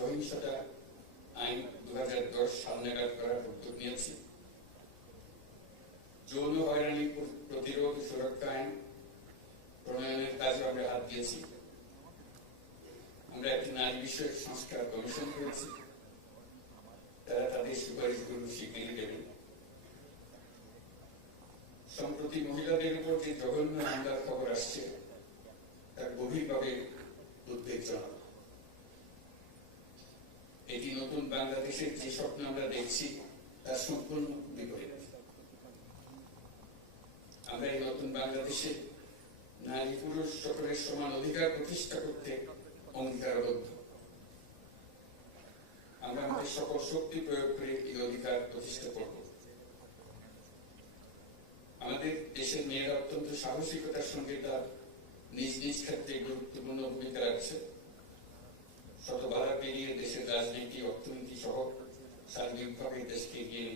সহিংসতা আইন 2010 সাল নাগাদ করার উদ্যোগ নিয়েছি। যৌন হয়রানি প্রতিরোধ সুরক্ষা আইন প্রণয়নের কাজে আমরা হাত দিয়েছি। আমরা একটি নারী বিষয়ক সংস্কার কমিশন করেছি, তারা তাদের সুপারিশগুলো স্বীকৃতি দেবেন। সম্প্রতি মহিলাদের উপর যে জঘন্য হামলার খবর আসছে তা গভীরভাবে উদ্বেগজনক। এটি নতুন বাংলাদেশের যে স্বপ্ন আমরা দেখছি তার সম্পূর্ণ বিপরীত। আমরা এই নতুন বাংলাদেশে নারী পুরুষ সকলের সমান অধিকার প্রতিষ্ঠা করতে অঙ্গীকারবদ্ধ। আমরা আমাদের সকল শক্তি প্রয়োগ করে এই অধিকার প্রতিষ্ঠা করব। আমাদের দেশের মেয়েরা অত্যন্ত সাহসিকতার সঙ্গে তার নিজ নিজ ক্ষেত্রে গুরুত্বপূর্ণ ভূমিকা রাখছে। শত বাধা পেরিয়ে দেশের রাজনীতি, অর্থনীতি সহ সার্বিকভাবে দেশকে এগিয়ে